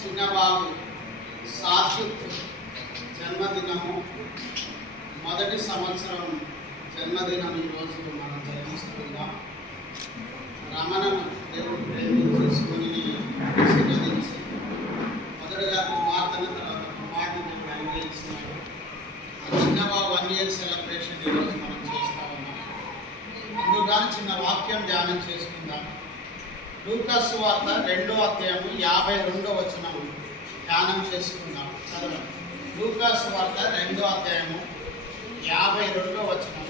చిన్నబాబు సాత్విక్ జన్మదినము. మొదటి సంవత్సరం జన్మదినం ఈరోజు మనం జన్మిస్తున్నాం రమణను దేవుడు ప్రేమించుకొని ఆశీర్వదించి మొదటగా కుమార్తెను తర్వాత కుమార్తెను దేవుడు అనుగ్రహించినాడు. చిన్నబాబు వన్ ఇయర్ సెలబ్రేషన్ ఈరోజు మనం చేస్తా ఉన్నాం. ముందుగా చిన్న వాక్యం ధ్యానం చేసుకుందాం. లూకాసు వార్త రెండో అధ్యాయము యాభై రెండో వచనం ధ్యానం చేసుకుందాం. చదవండి. లూకాసు వార్త రెండో అధ్యాయము యాభై రెండో వచనం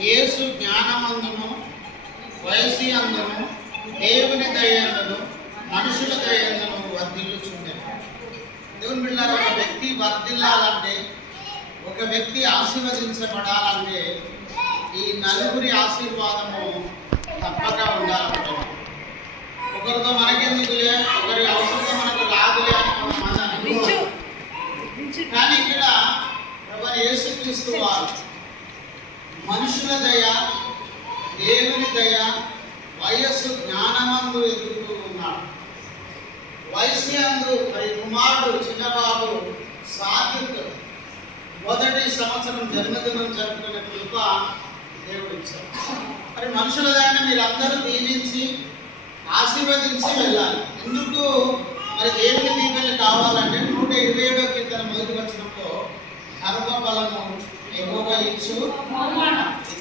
యేసు జ్ఞానమందును వయసి అందును దేవుని దయందును మనుషుల దయందును వర్ధిల్లుచుండెను. దేవుని బిళ్ళారు ఒక వ్యక్తి వర్ధిల్లాలంటే ఒక వ్యక్తి ఆశీర్వదించబడాలంటే ఈ నలుగురి ఆశీర్వాదము ఒకరితో మనకెందుకులే? ఒకరి అవసరం మనకు రాదులే అని. కానీ ఇక్కడ ప్రభు యేసుక్రీస్తు వారు మనుషుల దయ దేవుని దయ వయస్సు జ్ఞానమందు ఎదుగుతూ ఉన్నాడు వయస్సు అందు మరి కుమారుడు చిన్నబాబు సాత్విక్ మొదటి సంవత్సరం జన్మదినం జరుపుకునే కృప దేవుడు ఇచ్చారు మరి మనుషుల దయని మీరందరూ దీవించి ఆశీర్వదించి వెళ్ళాలి. ఎందుకు? మరి దేవుని దీవెనలు కావాలంటే నూట ఇరవై ఏడో కింద మొదటి వచ్చినప్పుడు గర్భఫలము ఎక్కువగా ఇచ్చు.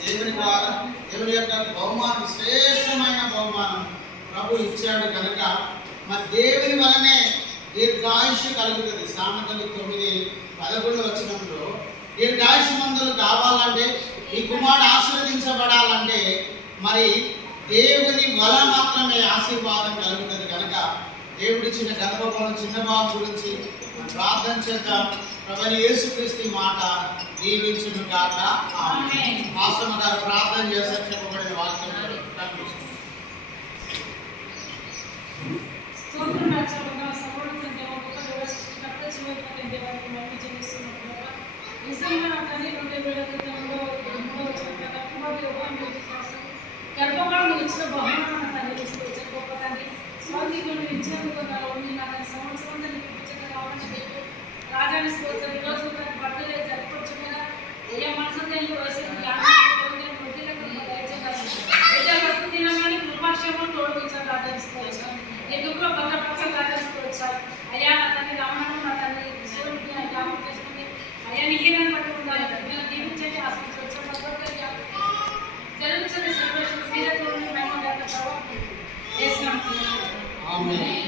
దేవుని ద్వారా దేవుని యొక్క బహుమానం శ్రేష్టమైన బహుమానం ప్రభు ఇచ్చాడు కనుక మరి దేవుని వలనే దీర్ఘాయుష్ కలుగుతుంది. సామెతలు తొమ్మిది పదకొండు వచ్చినప్పుడు దీర్ఘాయుష్ మందులు కావాలంటే ఈ కుమారుడు ఆశీర్వదించబడాలంటే మరి దేవుని వల మాత్రమే ఆశీర్వాదం కలుగుతుంది కనుక దేవుడిచ్చిన గర్భఫలం చిన్న బాబు గురించి ప్రార్థన చేద్దాం. ప్రభని యేసుక్రీస్తు మాట దీవించును కాక. మాసమ్మ గారు ప్రార్థన చేస్తే చెప్పబడిన వాక్యం ప్రభా. నిజంగా నా తల్లి నుండి వేల క్రితంలో ఎన్నో వచ్చిన కదా. కుమారుడు యోగాన్ని విశ్వాసం గర్భఫలం ఇచ్చిన బహుమానం Amen.